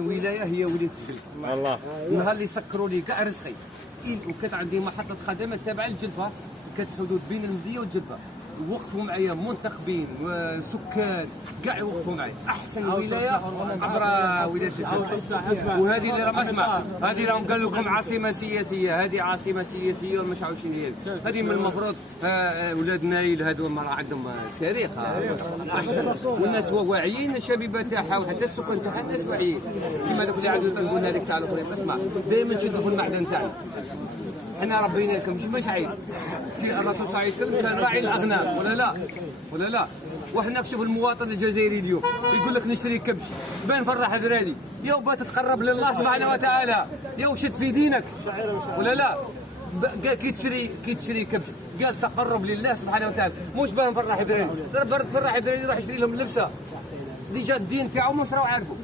الولايه هي ولايه الجلفه. الله. النهار اللي سكروا لي كاع رزقي وكانت عندي محطه خدمات تابعه للجلفه، كانت حدود بين المديه والجلفه، وقفوا معايا منتخبين وسكان كاع يوقفوا معايا. احسن ولايه عبر ولايه الجلفه. وهذه اللي راهم اسمع، هذه راهم قال لكم عاصمه سياسيه، هذه عاصمه سياسيه وما عارفش شنو هذه. من المفروض اولاد نايل هذو راه عندهم تاريخ احسن، والناس واعيين، الشبيبه تاعها وحتى السكان تاعها الناس واعيين. كما دوك اللي عندهم قلنا لك تاع الاخرين، اسمع دائما شدوا في المعدن تاعنا. احنا ربينا لكم مش عيب. الرسول صلى الله عليه وسلم كان راعي الاغنام ولا لا. وحنا شوف المواطن الجزائري اليوم يقول لك نشتري كبش، بين فرح ذراري يا وبا تتقرب لله سبحانه وتعالى، يا وشد في دينك ولا لا. كي تشري كبش قال تقرب لله سبحانه وتعالى، مش بين فرح ذراري. فرح ذراري يروح يشتري لهم لبسه ديجا الدين تاعهم مش راهو عارفه.